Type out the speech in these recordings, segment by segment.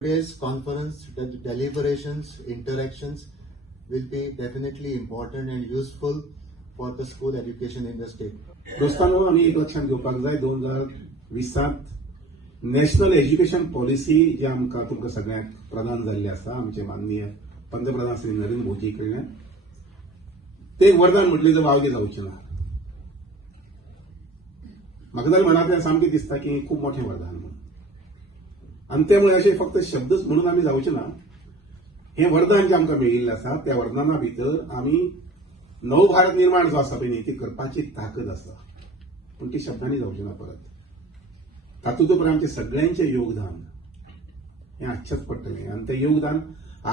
Today's conference, the deliberations, interactions will be definitely important and useful for the school education in the state. दोस्तांनो, आम्ही एक लक्षात घेवपाक जाय 2020 national education policy जी आमकां तुमकां सगळ्यांक प्रदान जाल्ली आसा आमचे माननीय पंतप्रधान श्री नरेंद्र मोदी कडल्यान ते वरदान म्हटलें जर वावगे जावचें ना. म्हाका जाल्यार मनांतल्यान सामकें दिसता की खूब मोठें वरदान म्हणून आनी त्यामुळे अशें फक्त शब्दच म्हणून आमी जावचे ना. हें वरदान जें आमकां मेळिल्लें आसा त्या वरदाना भितर आमी नव भारत निर्माण जो आसा पळय न्ही ती करपाची ताकद आसा पूण ती शब्दांनी जावची ना. परत तातूंत उपरांत आमचे सगळ्यांचें योगदान हें आसचेंच पडटलें आनी तें योगदान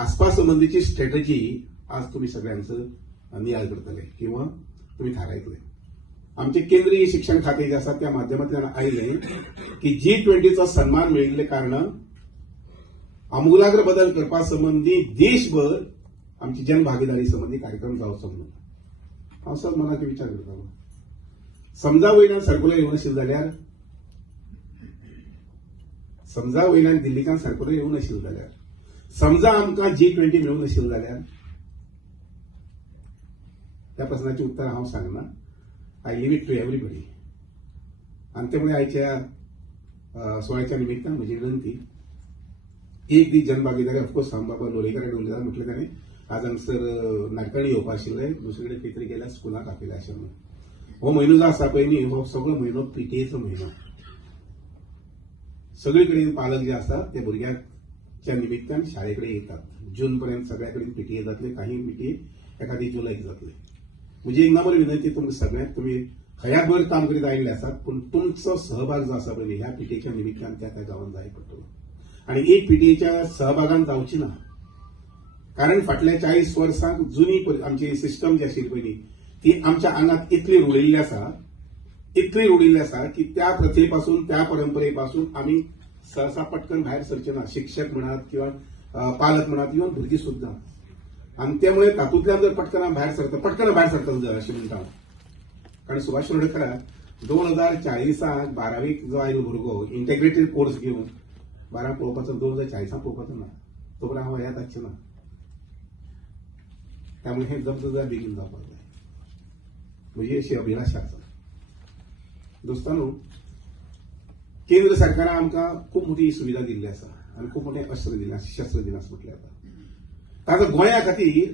आसपा संबंधीची स्ट्रॅटजी आज तुमी सगळ्यांचो नियाळ करतले किंवा तुमी थारायतले. आमचे केंद्रीय शिक्षण खाते जे आसा त्या माध्यमांतल्यान आयलें की G20चो सन्मान मेळिल्ले कारणान आमूलाग्र बदल करपा संबंधी देशभर आमची जनभागीदारी संबंधी कार्यक्रम जावचो म्हणून हांव सर मनाक विचार करतालो. समजा वयल्यान सर्क्युलर येवं नाशिल्ली जाल्यार समजा वयल्यान दिल्लीच्यान सर्क्युलर येवं नाशिल्ली जाल्यार समजा आमकां G20 मेळूं नाशिल्लें जाल्यार त्या प्रस्नाचें उत्तर हांव सांगना. I leave it to everybody. आनी त्यामुळे आयच्या सोहळ्याच्या निमित्तान म्हजी विनंती एक दीस जनभागीदारी ऑफकोर्स बाबा लोलयेकर कडेन उलयताना म्हटलें ताणें आज हांगसर नाटकांनी येवपा आशिल्लें दुसरे कडेन खंय तरी गेल्यार स्कुलाक आपयलें अशें म्हणून. हो म्हयनो जो आसा पळय न्ही हो सगळो म्हयनो पिटीएचो म्हयनो. सगळे कडेन पालक जे आसात ते भुरग्याच्या निमित्तान शाळे कडेन येतात. जून पर्यंत सगळ्या कडेन पीटीए जातले. काही पीटीए एखादी जुलैक जातले. म्हजी एक नंबर विनंती तुमकां सगळ्यांक तुमी हयातभर काम करीत आयिल्ले आसात पूण तुमचो सहभाग जो आसा पळय ह्या पीटीएच्या निमित्तान त्या गांवांत जाय पडटलो. आनी एक पीटीएच्या सहभागान जावची ना कारण फाटल्या 40 वर्सांक जुनी आमची सिस्टम जी आशिल्ली पळय ती आमच्या आंगात इतली रुळिल्ली आसा की त्या प्रथे पासून त्या परंपरे पासून आमी सहसा पटकन भायर सरचे ना. शिक्षक म्हणात किंवा पालक म्हणात इवन भुरगीं सुद्दां. आनी त्यामुळे तातूंतल्यान जर पटकन भायर सरता जर अशें म्हणटा कारण सुभाष शिरोडकराक 2040 12वीक जो आयलो भुरगो इंटेग्रेटेड कोर्स घेवन 12 पळोवपाचो 2040 पळोवपाचो ना तो पर्यंत हांव हयात आसचें ना. त्यामुळे हें जबजबार बेगीन जावपाक जाय म्हजी अशी अभिलाशा आसा. दोस्तांनो, केंद्र सरकारान आमकां खूब मोठी सुविधा दिल्ली आसा आनी खूब मोठें शस्त्र दिलां म्हटलें जाता. ताजो गोंया खातीर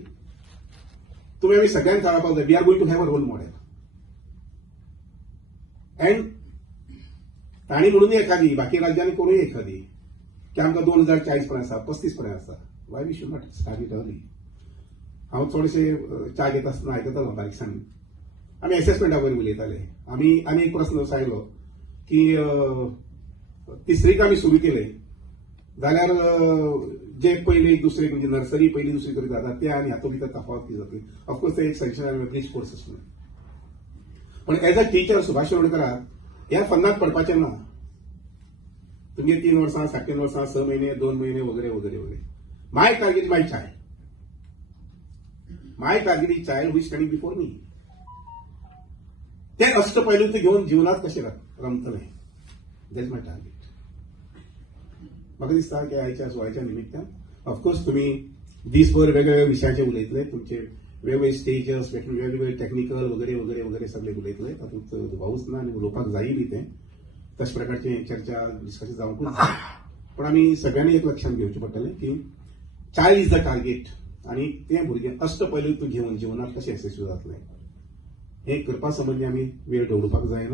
तुमी आमी सगळ्यांक थारावपाक जाय we are going to have a role model. And ताणी म्हणून एखादी बाकी राज्यांनी करूं एखादी की आमकां 2040 पर्यंत आसा 35 पर्यंत आसा. Why we should not start it early. हांव चडशे च्या घेता आसतना आयकतालो बारीकसाण आमी एसेसमेंटा वयर उलयताले. आमी एक प्रस्न असो आयलो की तिसरीक आमी सुरू केले जाल्यार जे पयले दुसरे म्हणजे नर्सरी पयली दुसरी करीत जाता ते आनी हातूंत भितर तफावत कितें जातली. ऑफकोर्स ते एक सँक्शन ब्रिज कोर्स आसलो पण एज अ टीचर सुभाष शिरोडकराक ह्या फंदात पडपाचें ना. तुमगे 3 वर्सां 3 वर्सां 6 म्हयने 2 म्हयने वगैरे वगैरे वगैरे. My target my child child who is studying before me. ते अष्टपैलू ते घेवन जीवनात कशें रमतलें दॅट इज माय टार्गेट. म्हाका दिसता की आयच्या सुवाळ्याच्या निमित्तान ऑफकोर्स तुमी दिसभर वेगवेगळ्या विशयाचेर उलयतले. तुमचे वेगवेगळे स्टेजस वेगवेगळे टेक्निकल वगैरे वगैरे वगैरे सगळे उलयतले. तातूंत दुबावूच ना आनी उलोवपाक जायी बी तें तशा प्रकारचे चर्चा डिस्कशन जावंकूच जाय. पण आमी सगळ्यांनी एक लक्षात घेवचें पडटलें की चायल्ड इज द टार्गेट आनी तें भुरगें अष्टपैलू घेवन जीवनात कशें यशस्वी जातलें हें करपा संबंदी आमी वेळ दवरपाक जायना.